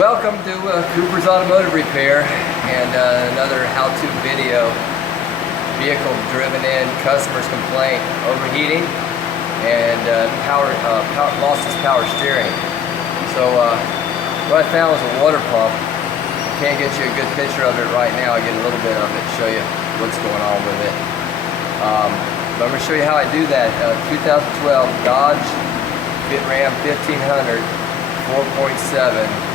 Welcome to Cooper's Automotive Repair and another how-to video. Vehicle driven in, customer's complaint, overheating and lost his power steering. So what I found was a water pump. Can't get you a good picture of it right now. I'll get a little bit of it, show you what's going on with it. But I'm going to show you how I do that. 2012 Dodge Ram 1500 4.7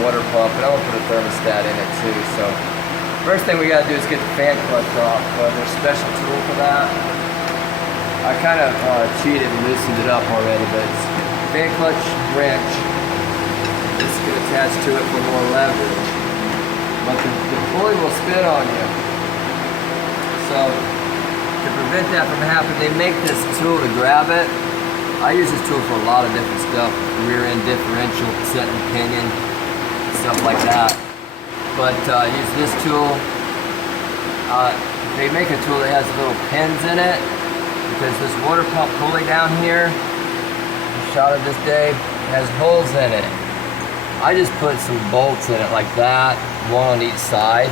water pump, and I'm going to put a thermostat in it too. So first thing we got to do is get the fan clutch off. There's a special tool for that. I kind of cheated and loosened it up already, but it's fan clutch wrench. This is going to attach to it for more leverage, but the pulley will spin on you. So to prevent that from happening, they make this tool to grab it. I use this tool for a lot of different stuff: rear end differential, setting pinion, stuff like that. But use this tool. They make a tool that has little pins in it because this water pump pulley down here, the shot of this day, has holes in it. I just put some bolts in it like that, one on each side.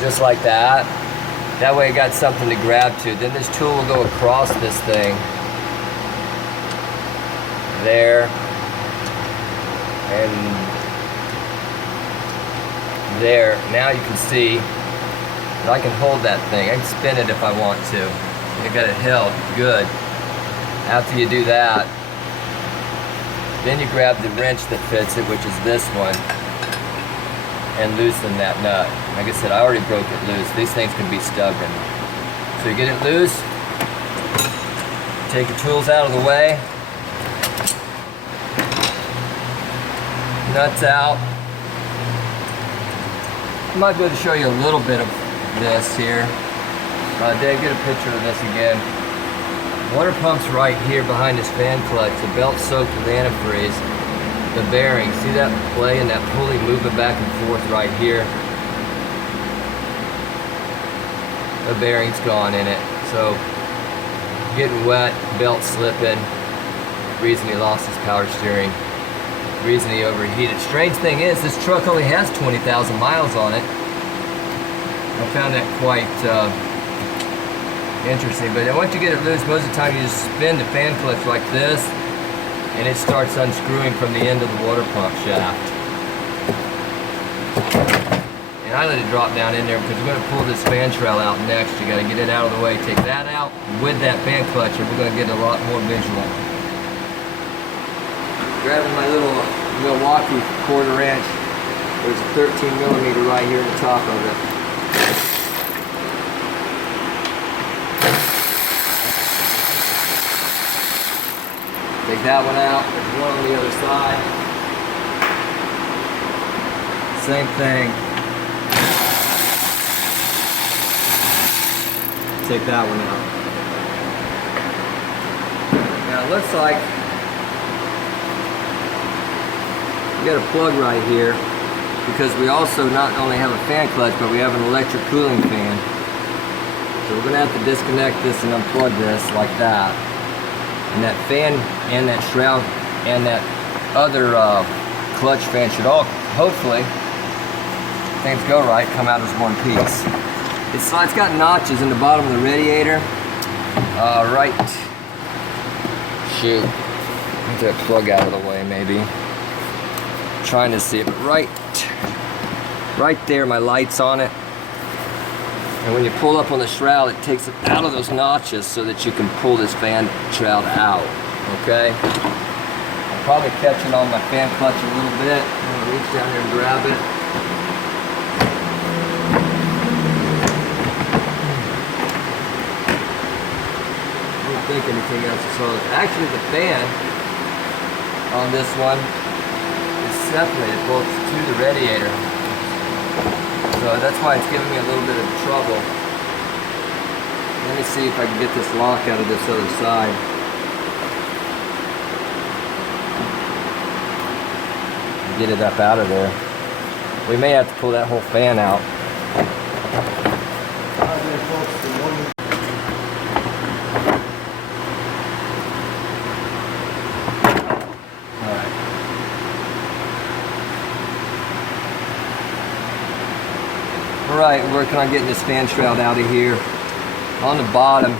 Just like that. That way I got something to grab to. Then this tool will go across this thing. There. And there. Now you can see that I can hold that thing. I can spin it if I want to. I got it held. Good. After you do that, then you grab the wrench that fits it, which is this one, and loosen that nut. Like I said, I already broke it loose. These things can be stubborn. So you get it loose, take your tools out of the way, nuts out. I might be able to show you a little bit of this here. Dave, get a picture of this again. Water pump's right here behind this fan clutch. The belt's soaked with antifreeze. The bearing, see that play and that pulley moving back and forth right here? The bearing's gone in it. So getting wet, belt slipping, reason he lost his power steering, reason he overheated. Strange thing is, this truck only has 20,000 miles on it. I found that quite interesting. But once you get it loose, most of the time you just spin the fan clutch like this, and it starts unscrewing from the end of the water pump shaft. And I let it drop down in there because we're going to pull this fan trail out next. You got to get it out of the way. Take that out with that fan clutch, and we're going to get a lot more visual. Grabbing my little Milwaukee 1/4 inch. There's a 13 millimeter right here in the top of it. Take that one out. There's one on the other side. Same thing. Take that one out. Now it looks like we got a plug right here because we also not only have a fan clutch, but we have an electric cooling fan. So we're going to have to disconnect this and unplug this like that. And that fan and that shroud and that other clutch fan should all, hopefully, things go right, come out as one piece. It's got notches in the bottom of the radiator. Right. Shoot. Get that plug out of the way, maybe. Trying to see it, but right there, my light's on it. And when you pull up on the shroud, it takes it out of those notches so that you can pull this fan shroud out, okay? I'm probably catching on my fan clutch a little bit. I'm gonna reach down here and grab it. I don't think anything else is on it. Actually, the fan on this one is separated both to the radiator. So that's why it's giving me a little bit of trouble. Let me see if I can get this lock out of this other side. Get it up out of there. We may have to pull that whole fan out. Alright, working on getting this fan shroud out of here. On the bottom,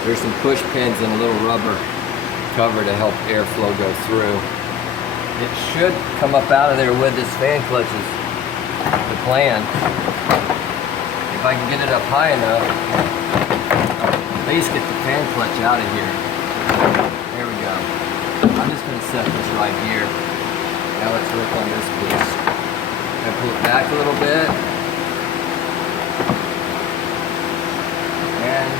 there's some push pins and a little rubber cover to help airflow go through. It should come up out of there with this fan clutch is the plan. If I can get it up high enough, at least get the fan clutch out of here. There we go. I'm just going to set this right here. Now let's work on this piece. I'm going to pull it back a little bit. And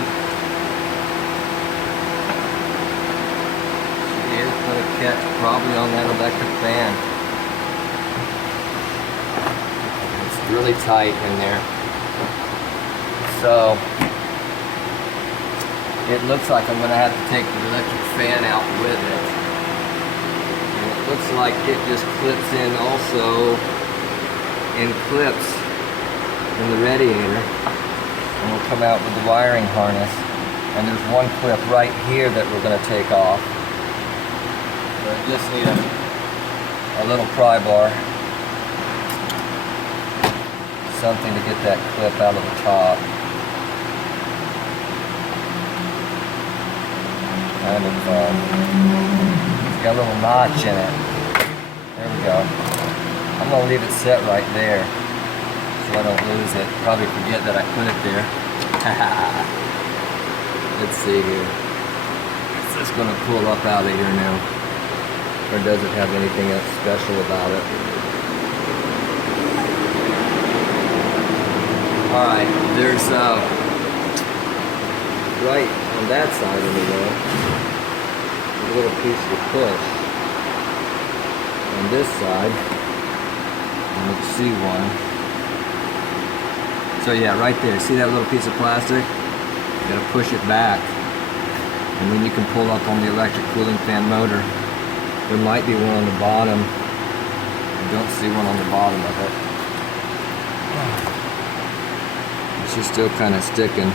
it's going to catch probably on that electric fan. It's really tight in there. So it looks like I'm going to have to take the electric fan out with it. And it looks like it just clips in also in clips in the radiator. And we'll come out with the wiring harness. And there's one clip right here that we're going to take off. So I just need a little pry bar. Something to get that clip out of the top. Kind of, it's got a little notch in it. There we go. I'm going to leave it set right there so I don't lose it. Probably forget that I put it there. Let's see here. It's just going to pull up out of here now. Or does it have anything else special about it? Alright, there's right on that side of the wall, a little piece to push. On this side, let's see one. So yeah, right there, see that little piece of plastic? You gotta push it back, and then you can pull up on the electric cooling fan motor. There might be one on the bottom. I don't see one on the bottom of it. It's just still kind of sticking.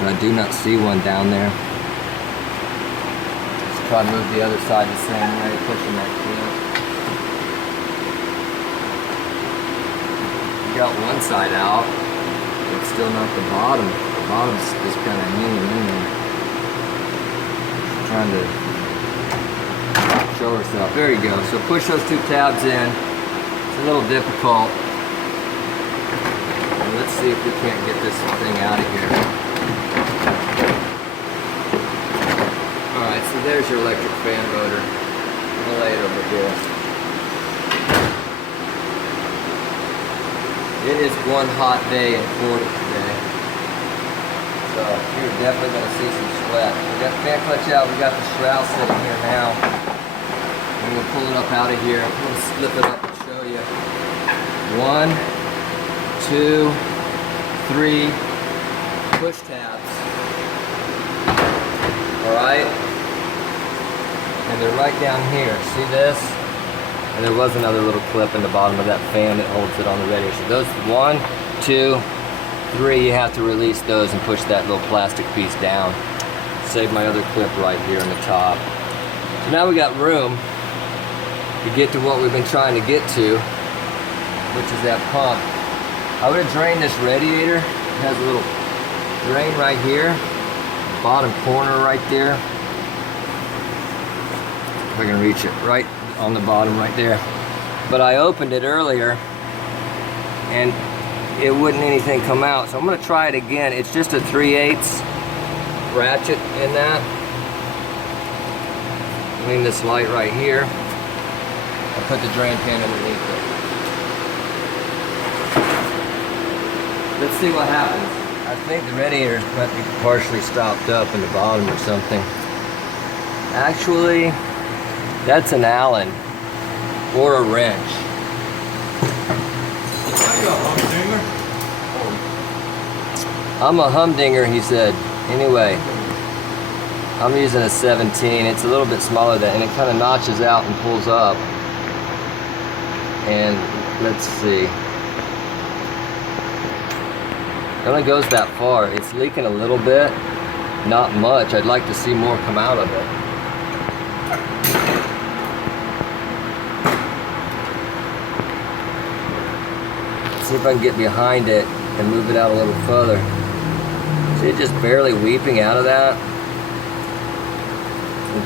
And I do not see one down there. Let's try to move the other side the same way, pushing that clip. You got one side out, but it's still not the bottom. The bottom's just kind of hanging in there. Trying to show herself. There you go. So push those two tabs in. It's a little difficult. And let's see if we can't get this thing out of here. Alright, so there's your electric fan motor. I'm gonna lay it over here. It is one hot day in Florida today. So you're definitely going to see some sweat. We got the fan clutch out, we got the shroud sitting here now. And we'll pull it up out of here. I'm going to slip it up and show you. 1, 2, 3 push tabs. Alright? And they're right down here. See this? And there was another little clip in the bottom of that fan that holds it on the radiator. So those 1, 2, 3, you have to release those and push that little plastic piece down. Save my other clip right here on the top. So now we got room to get to what we've been trying to get to, which is that pump. I would have drained this radiator. It has a little drain right here, bottom corner right there. If I can reach it, right on the bottom right there. But I opened it earlier and it wouldn't anything come out. So I'm going to try it again. It's just a 3/8 ratchet in that. Lean this light right here. I'll put the drain pan underneath it. Let's see what happens. I think the radiator might be partially stopped up in the bottom or something. Actually, that's an Allen or a wrench. I'm a humdinger, he said. Anyway, I'm using a 17. It's a little bit smaller than, and it kind of notches out and pulls up. And let's see. It only goes that far. It's leaking a little bit, not much. I'd like to see more come out of it. See if I can get behind it and move it out a little further. See it just barely weeping out of that?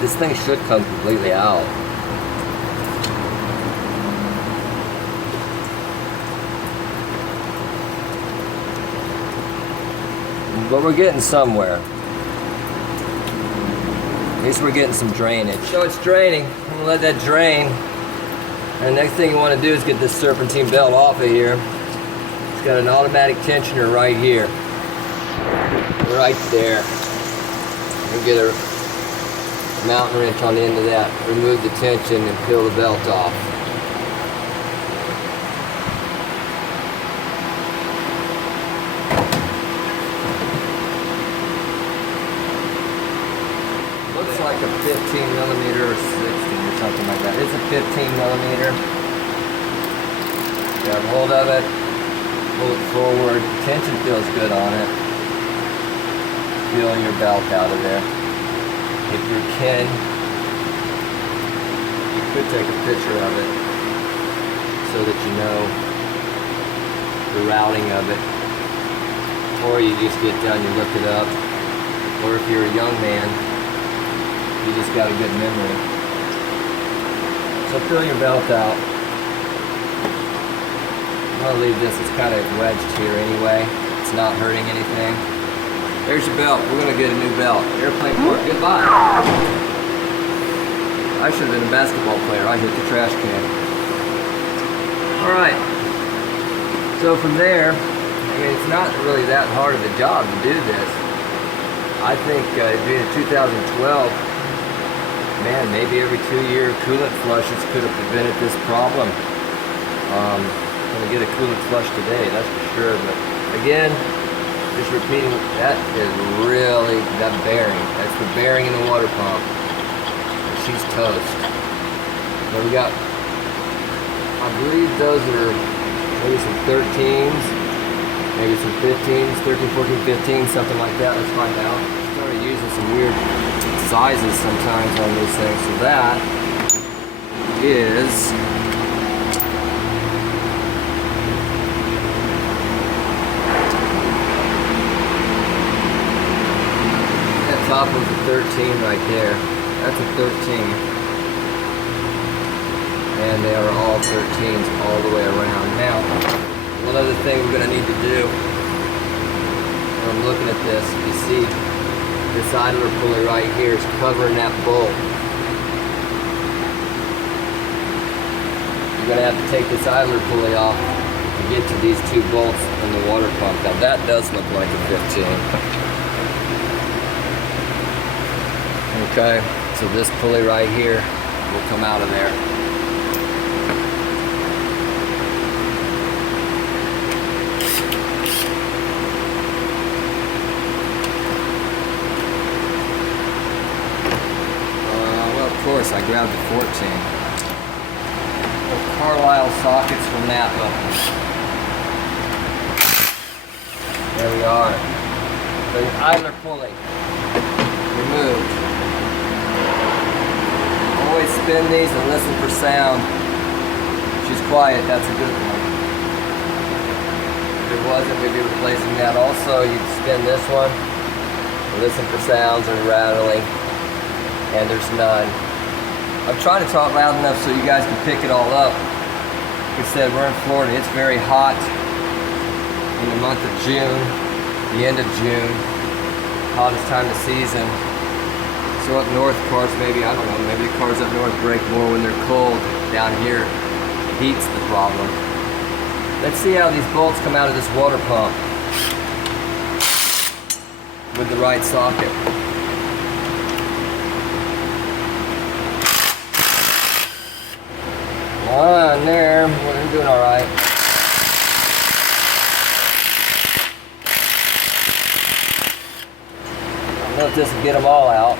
This thing should come completely out. But we're getting somewhere. At least we're getting some drainage. So it's draining. I'm gonna let that drain. And the next thing you want to do is get this serpentine belt off of here. It's got an automatic tensioner right here. Right there. And get a mountain wrench on the end of that. Remove the tension and peel the belt off. Looks like a 15 millimeter or 16 or something like that. It's a 15 millimeter. Grab hold of it, pull it forward. Tension feels good on it. Feel your belt out of there. If you can, you could take a picture of it so that you know the routing of it. Or you just get down, you look it up. Or if you're a young man, you just got a good memory. So fill your belt out. I'm gonna leave this, it's kind of wedged here anyway. It's not hurting anything. There's your belt. We're gonna get a new belt. Airplane port. Goodbye. I should have been a basketball player. I hit the trash can. Alright. So from there, I mean, it's not really that hard of a job to do this. I think being in 2012, man, maybe every 2-year coolant flushes could have prevented this problem. I'm gonna get a coolant flush today, that's for sure. But again, just repeating, that is really, that bearing. That's the bearing in the water pump. She's toast. Then we got, I believe those are maybe some 13s, maybe some 15s, 13, 14, 15, something like that. Let's find out. Started using some weird sizes sometimes on these things. So that is top was a 13 right there. That's a 13. And they are all 13s all the way around. Now, one other thing we're going to need to do, when I'm looking at this, you see this idler pulley right here is covering that bolt. You're going to have to take this idler pulley off to get to these two bolts in the water pump. Now that does look like a 15. Okay, so this pulley right here will come out of there. Well, of course, I grabbed the 14. Those Carlisle sockets from Napa. There we are. The idler pulley removed. Always spin these and listen for sound. She's quiet, that's a good one. If it wasn't, we'd be replacing that. Also, you'd spin this one, listen for sounds and rattling, and there's none. I'm trying to talk loud enough so you guys can pick it all up. Like I said, we're in Florida. It's very hot in the month of June, the end of June, hottest time of season. So up north, cars maybe, I don't know, maybe the cars up north break more when they're cold. Down here, heat's the problem. Let's see how these bolts come out of this water pump with the right socket. On there, we're doing all right. I don't know if this will get them all out.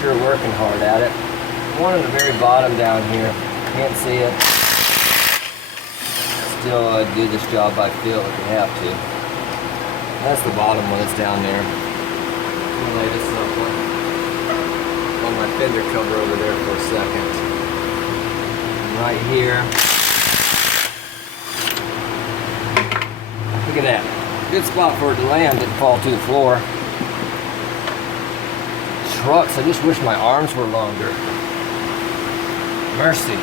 Sure working hard at it. One at the very bottom down here. Can't see it. Still do this job by feel if we have to. That's the bottom one that's down there. I'm gonna lay this up. on my fender cover over there for a second. Right here. Look at that. Good spot for it to land, didn't fall to the floor. Trucks, I just wish my arms were longer. Mercy.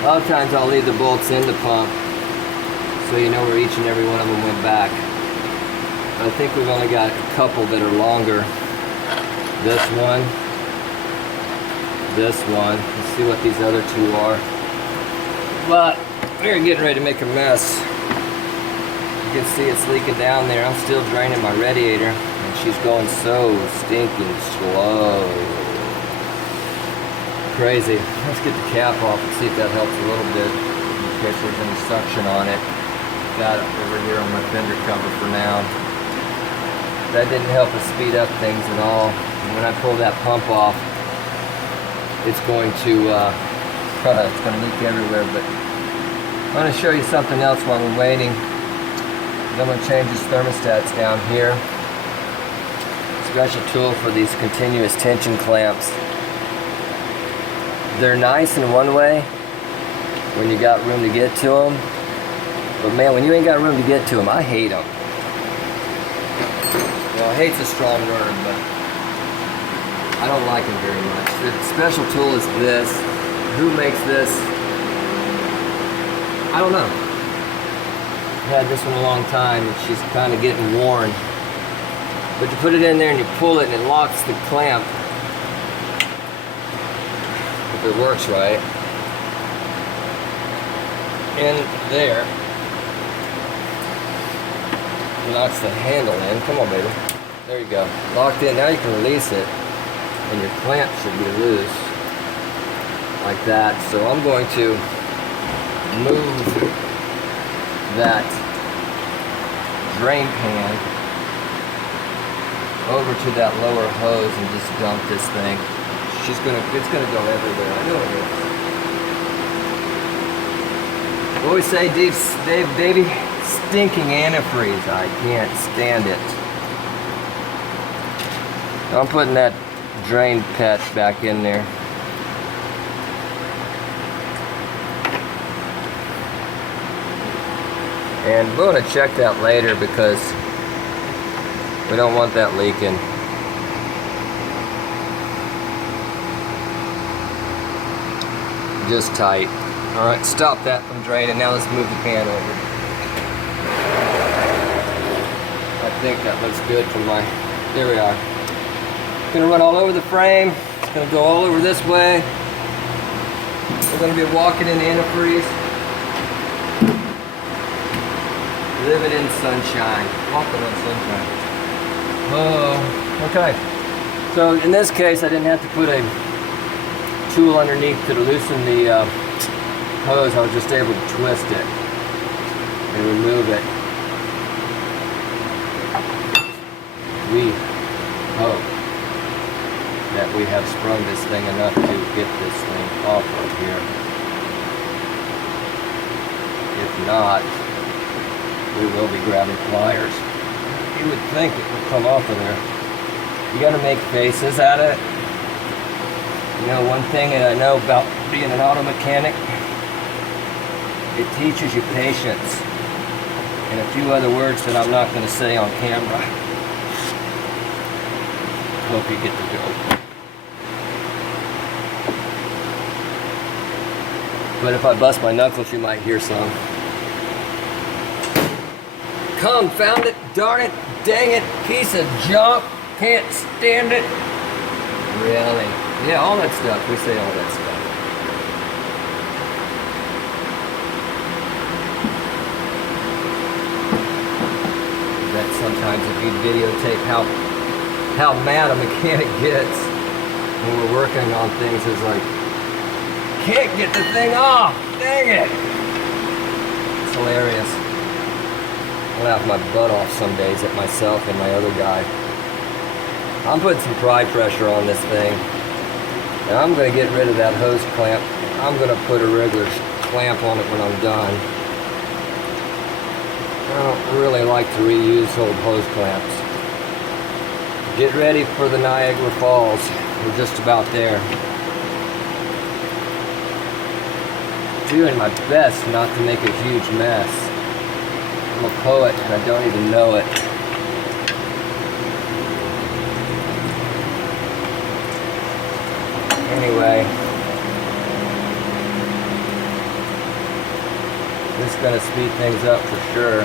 A lot of times I'll leave the bolts in the pump so you know where each and every one of them went back. But I think we've only got a couple that are longer. This one. Let's see what these other two are. But we're getting ready to make a mess. You can see it's leaking down there. I'm still draining my radiator and she's going so stinking slow. Crazy. Let's get the cap off and see if that helps a little bit in case there's any suction on it. Got it over here on my fender cover for now. That didn't help us speed up things at all. And when I pull that pump off, it's going to leak everywhere. But I'm going to show you something else while we're waiting. I'm going to change this thermostats down here. Special tool for these continuous tension clamps. They're nice in one way when you got room to get to them, but man, when you ain't got room to get to them, I hate them. Well, hate's a strong word, but I don't like them very much. The special tool is this. Who makes this? I don't know. I've had this one a long time, and she's kind of getting worn. But you put it in there and you pull it, and it locks the clamp. If it works right, in there, locks the handle in. Come on, baby. There you go. Locked in. Now you can release it, and your clamp should be loose, like that. So I'm going to move that drain pan over to that lower hose and just dump this thing. It's gonna go everywhere. I know it is. Always say, Dave, baby, stinking antifreeze. I can't stand it. I'm putting that drain patch back in there. And we're gonna check that later because we don't want that leaking. Just tight. Alright, stop that from draining. Now let's move the pan over. I think that looks good for my... There we are. It's going to run all over the frame. It's going to go all over this way. We're going to be walking in antifreeze. Living in sunshine. Walking on sunshine. Oh, okay. So in this case, I didn't have to put a tool underneath to loosen the hose. I was just able to twist it and remove it. We hope that we have sprung this thing enough to get this thing off of here. If not, we will be grabbing pliers. You would think it would come off of there. You gotta make faces at it. You know, one thing that I know about being an auto mechanic, it teaches you patience and a few other words that I'm not going to say on camera. Hope you get the joke. But if I bust my knuckles, you might hear some. Confound it, darn it, dang it, piece of junk, can't stand it. Really? Yeah, all that stuff. We say all that stuff. That sometimes if you videotape how mad a mechanic gets when we're working on things, is like, can't get the thing off, dang it. It's hilarious. I laugh my butt off some days at myself and my other guy. I'm putting some pry pressure on this thing. And I'm going to get rid of that hose clamp. I'm going to put a regular clamp on it when I'm done. I don't really like to reuse old hose clamps. Get ready for the Niagara Falls. We're just about there. Doing my best not to make a huge mess. I'm a poet and I don't even know it. Anyway, this is going to speed things up for sure.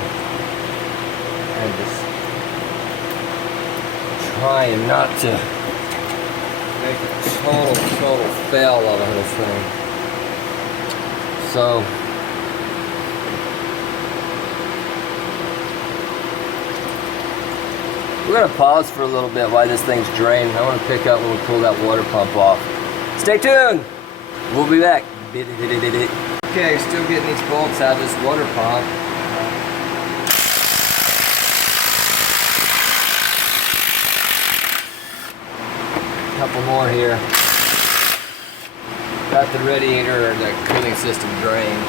And just trying not to make a total fail out of this thing. So, we're going to pause for a little bit while this thing's draining. I want to pick up when we pull that water pump off. Stay tuned! We'll be back. Okay, still getting these bolts out of this water pump. Couple more here. Got the radiator or the cooling system drained.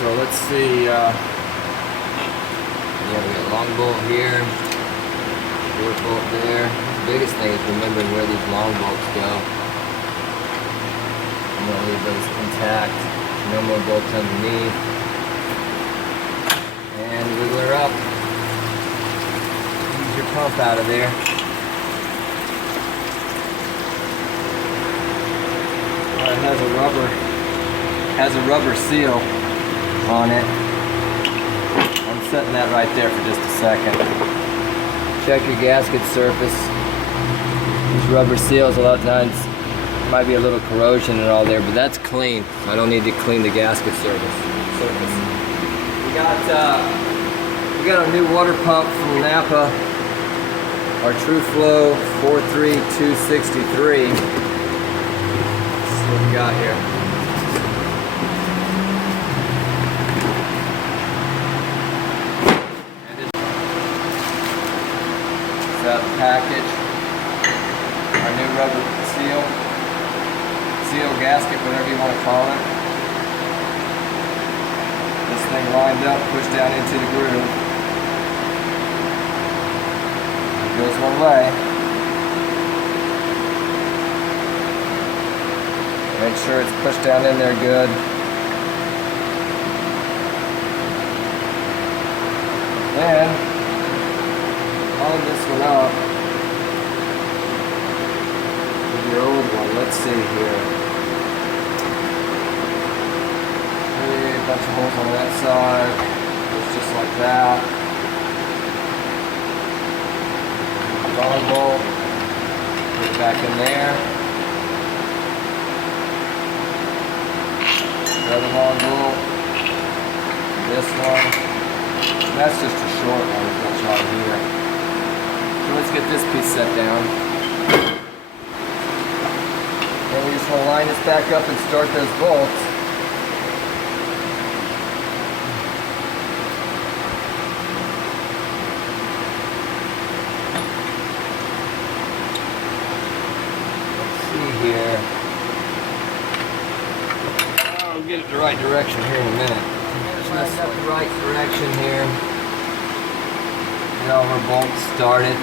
So let's see. Yeah, we got long bolt here, short bolt there. The biggest thing is remembering where these long bolts go. I'm gonna leave those intact. No more bolts underneath. And wiggle her up. Use your pump out of there. It has a rubber seal on it. I'm setting that right there for just a second. Check your gasket surface. These rubber seals, a lot of times might be a little corrosion and all there, but that's clean. I don't need to clean the gasket surface. We got a new water pump from Napa, our True Flow 43263. What we got here. And it's that package, our new rubber seal gasket, whatever you want to call it. This thing lined up, pushed down into the groove. It goes one way. Make sure it's pushed down in there good. Then, line this one up with your old one. Let's see here. A bunch of holes on that side. It's just like that. Long bolt. Put it back in there. Another long bolt, this one, and that's just a short one that goes right here. So let's get this piece set down. Then we just want to line this back up and start those bolts. Let's see here. Get it the right direction here in a minute. Just got the right direction here. Get all our bolts started.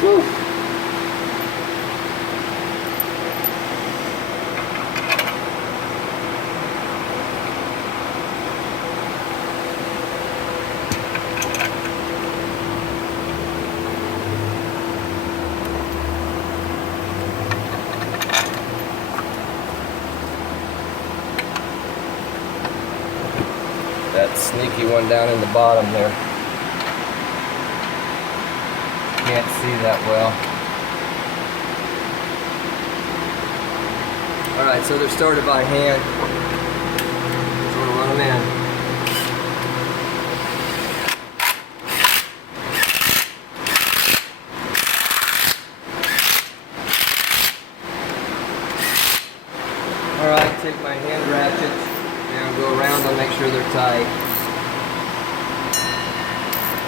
Whew. That sneaky one down in the bottom there. Can't see that well. Alright, so they're started by hand. Just want to run them in. Alright, take my hand ratchet and go around and make sure they're tight.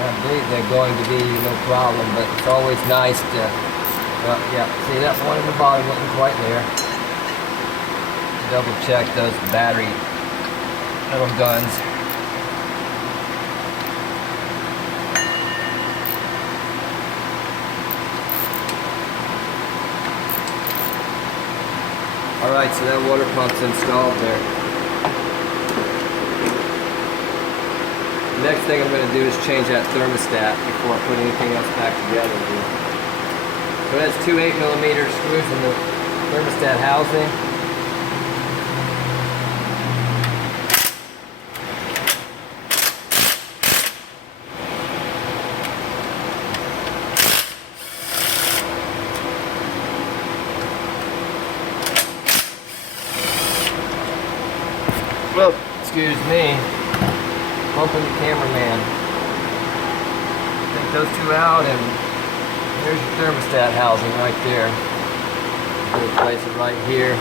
I believe they're going to be no problem, but it's always nice to, yeah, see that one in the bottom wasn't quite there. double check those battery little guns. Alright, so that water pump's installed there. The next thing I'm going to do is change that thermostat before I put anything else back together here. So it has two 8mm screws in the thermostat housing. Well, excuse me, bumping the cameraman. Take those two out, and there's your thermostat housing right there. I'm going to place it right here.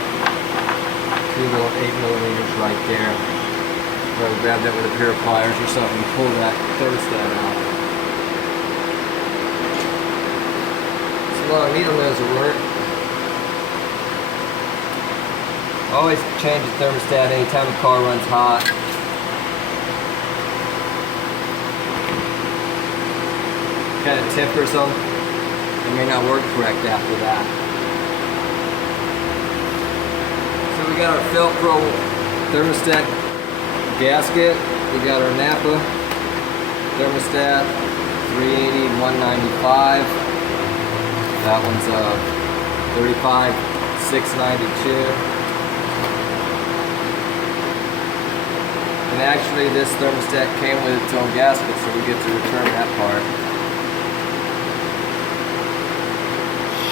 Two little 8mm right there. Go grab that with a pair of pliers or something and pull that thermostat out. It's a long needle nose will work. Always change the thermostat anytime the car runs hot. Kind of tempers them. It may not work correct after that. So we got our Velcro thermostat gasket. We got our Napa thermostat 380 195. That one's 35 692. And actually this thermostat came with its own gasket, so we get to return that part.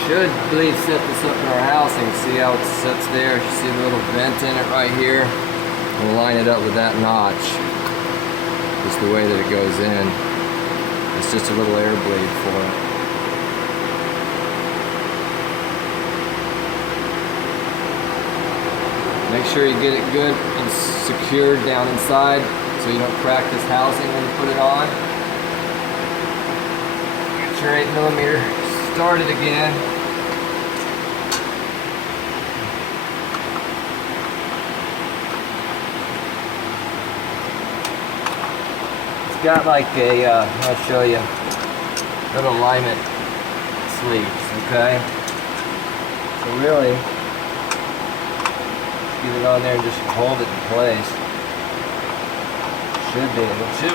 Should bleed set this up in our housing. See how it sits there? You see the little vent in it right here? We'll line it up with that notch. Just the way that it goes in. It's just a little air bleed for it. Make sure you get it good and secured down inside so you don't crack this housing when you put it on. Get your 8mm started again. It's got like a, I'll show you, little alignment sleeves, okay? So really, get it on there and just hold it in place. Should be able to.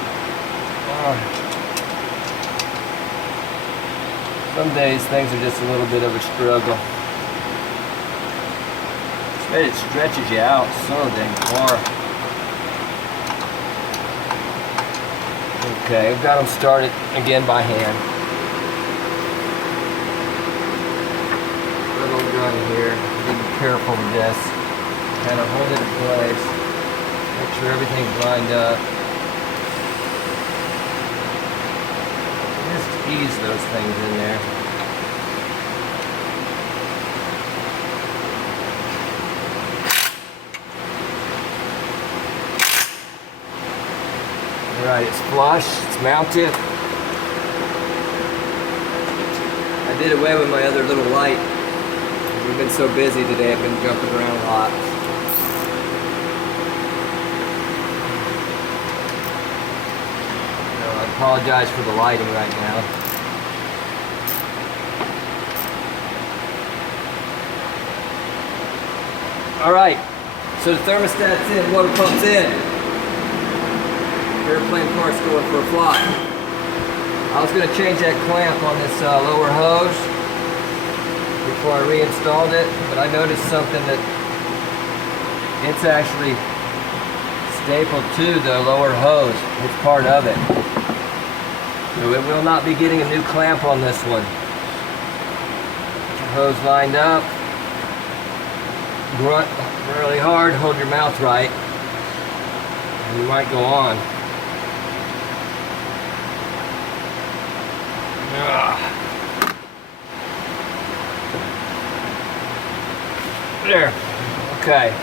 Some days things are just a little bit of a struggle. It stretches you out so dang far. Okay, I've got them started again by hand. Little gun here. Be careful with this. Kind of hold it in place. Make sure everything's lined up. Just ease those things in there. Alright, it's flush, it's mounted. I did away with my other little light. We've been so busy today, I've been jumping around a lot. I apologize for the lighting right now. Alright, so the thermostat's in, water pump's in. Airplane part's going for a fly. I was going to change that clamp on this lower hose before I reinstalled it, but I noticed something that it's actually stapled to the lower hose. It's part of it. So it will not be getting a new clamp on this one. Get your hose lined up. Grunt really hard, hold your mouth right, and you might go on. There. Okay.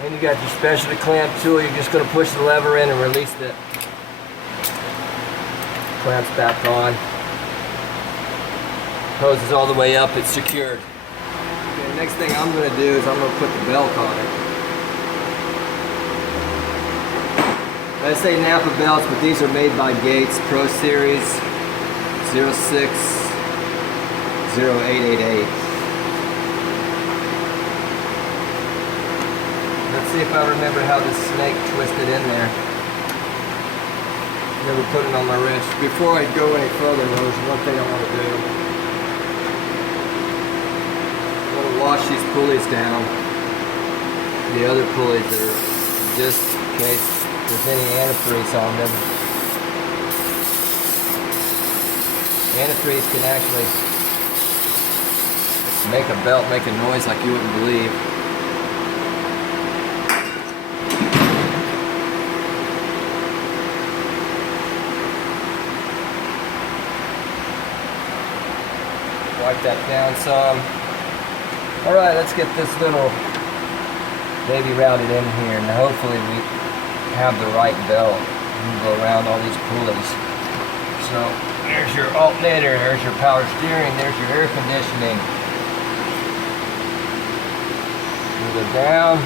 Then you got your specialty clamp tool. You're just going to push the lever in and release the clamps back on. Hose is all the way up. It's secured. Okay, next thing I'm going to do is I'm going to put the belt on it. I say Napa belts, but these are made by Gates, Pro Series 060888. Let's see if I remember how this snake twisted in there. Never put it on my wrench. Before I go any further, there's one thing I want to do. I want to wash these pulleys down. The other pulleys that are just in case there's any antifreeze on them. Antifreeze can actually make a belt make a noise like you wouldn't believe. Wipe that down some. Alright, let's get this little baby routed in here, and hopefully we have the right belt. You can go around all these pulleys. So there's your alternator, there's your power steering, there's your air conditioning. You go down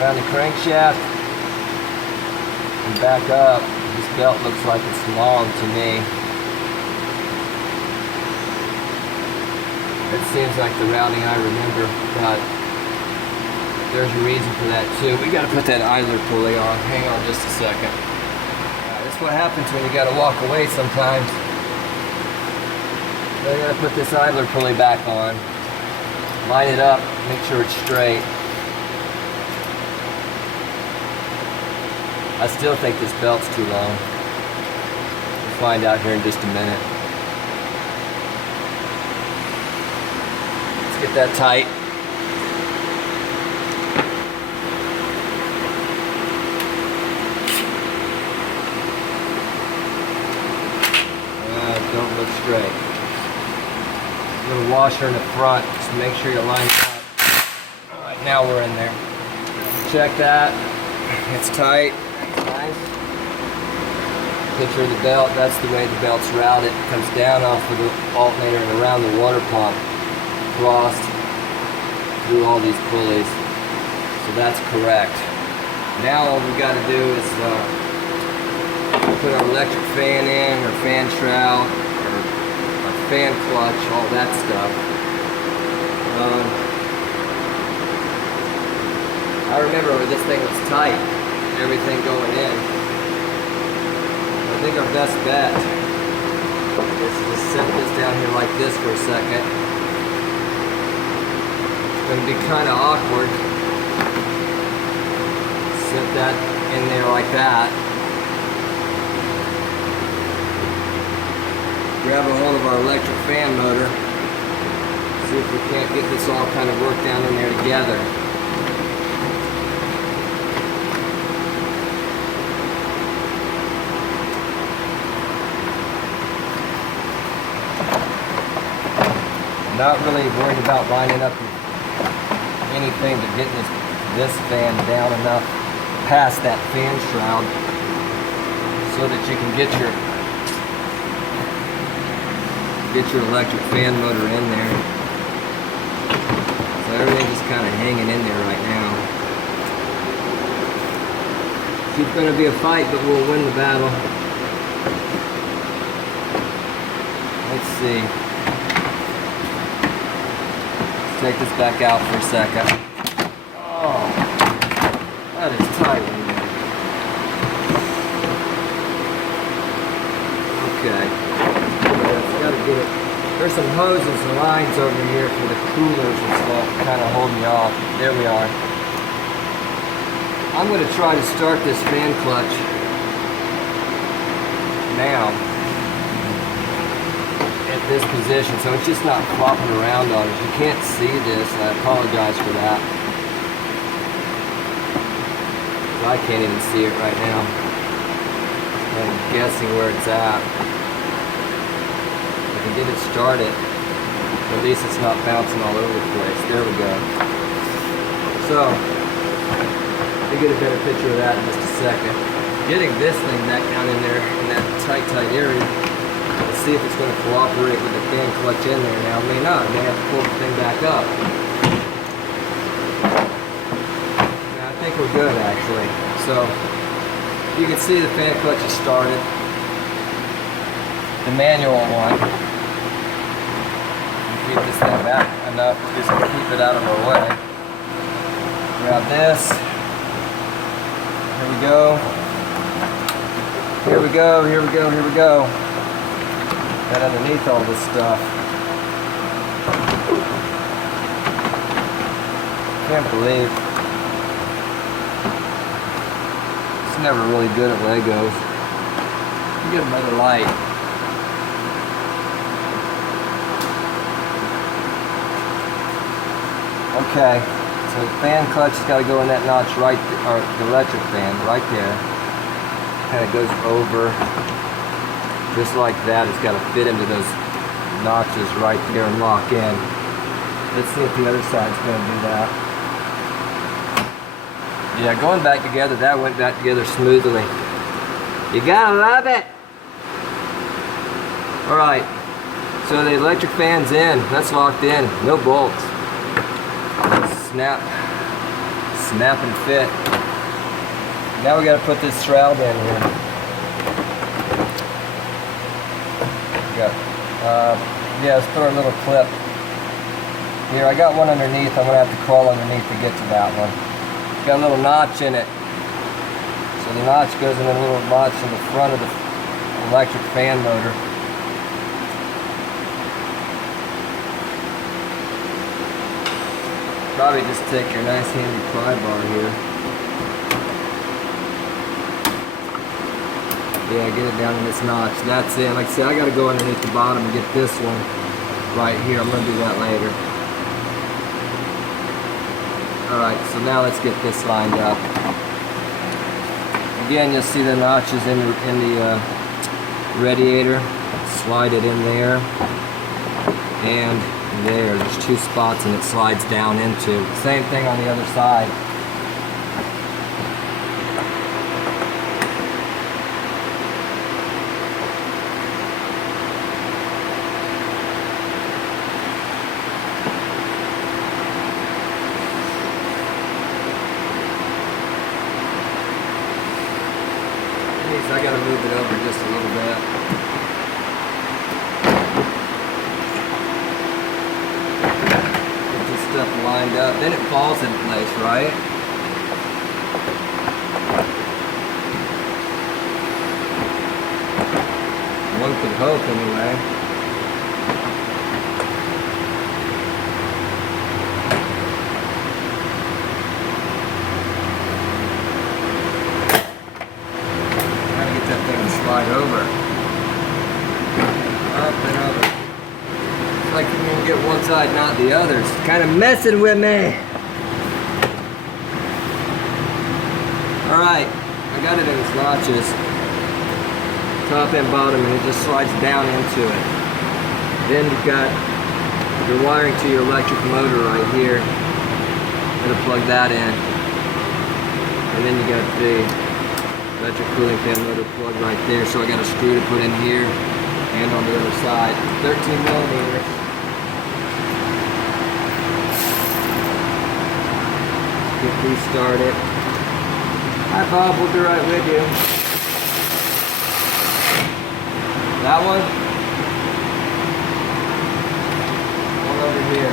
around the crankshaft and back up. This belt looks like it's long to me. It seems like the routing I remember, but there's a reason for that too. We got to put that idler pulley on. Hang on just a second. That's what happens when you got to walk away sometimes. Now you got to put this idler pulley back on. Line it up, make sure it's straight. I still think this belt's too long. We'll find out here in just a minute. Get that tight. Don't look straight. Little washer in the front, just make sure you line it up. Alright, now we're in there. Check that. It's tight. Nice. Picture of the belt, that's the way the belt's routed. It comes down off of the alternator and around the water pump. Crossed through all these pulleys, so that's correct. Now all we got to do is put our electric fan in, our fan shroud, our fan clutch, all that stuff. I remember when this thing was tight, everything going in. I think our best bet is to just set this down here like this for a second. Going to be kind of awkward. Set that in there like that. Grab a hold of our electric fan motor. See if we can't get this all kind of worked down in there together. I'm not really worried about lining up anything but getting this fan down enough past that fan shroud so that you can get your electric fan motor in there. So everything's just kind of hanging in there right now. It's going to be a fight, but we'll win the battle. Let's see. Take this back out for a second. Oh, that is tight. Okay. Got to get it. There's some hoses and lines over here for the coolers and stuff, kind of holding me off. There we are. I'm going to try to start this fan clutch now. This position, so it's just not flopping around on us. You can't see this, and I apologize for that. I can't even see it right now. I'm guessing where it's at. I can get it started. At least it's not bouncing all over the place. There we go. So, we'll get a better picture of that in just a second. Getting this thing back down in there in that tight area. Let's see if it's going to cooperate with the fan clutch in there now. It may not. I may have to pull the thing back up. think we're good actually. So you can see the fan clutch is started. The manual one. Keep this thing back enough just to keep it out of our way. Grab this. Here we go. Here we go, here we go, here we go. And underneath all this stuff. Can't believe. It's never really good at Legos. Get another light. Okay, so the fan clutch has got to go in that notch right, or the electric fan right there. Kind of goes over, just like that. It's got to fit into those notches right there and lock in. Let's see if the other side's going to do that. Yeah, going back together, that went back together smoothly. You gotta love it! Alright, so the electric fan's in. That's locked in. No bolts. Snap and fit. Now we got to put this shroud in here. Yeah, let's put our little clip here. I got one underneath. I'm gonna have to crawl underneath to get to that one. Got a little notch in it. So the notch goes in a little notch in the front of the electric fan motor. Probably just take your nice handy pry bar here. Yeah, get it down in this notch. That's it. Like I said, I gotta go underneath the bottom and get this one right here. I'm gonna do that later. Alright, so now let's get this lined up. Again, you'll see the notches in the radiator. Slide it in there. And there's two spots and it slides down into. Same thing on the other side. I gotta move it over just a little bit. Get this stuff lined up. Then it falls in place, right? One could hope, anyway. Slide over. Up and over. It's like you can get one side, not the other. It's kind of messing with me. Alright, I got it in its notches. Top and bottom, and it just slides down into it. Then you've got your wiring to your electric motor right here. I'm going to plug that in. And then you got the electric cooling fan motor plug right there, so I got a screw to put in here and on the other side. 13 millimeters. Get these started. Hi Bob, we'll be right with you. That one? One over here.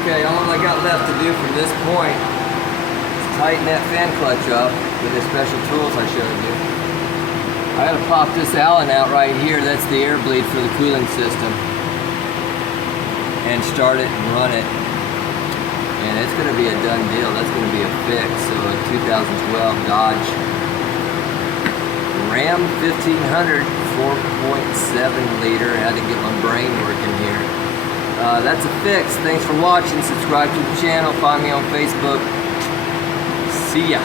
Okay, all I got left to do from this point is tighten that fan clutch up with the special tools I showed you. I gotta pop this Allen out right here. That's the air bleed for the cooling system. And start it and run it. And it's gonna be a done deal. That's gonna be a fix. So a 2012 Dodge Ram 1500 4.7 liter. I had to get my brain working here. That's a fix. Thanks for watching. Subscribe to the channel. Find me on Facebook. See ya.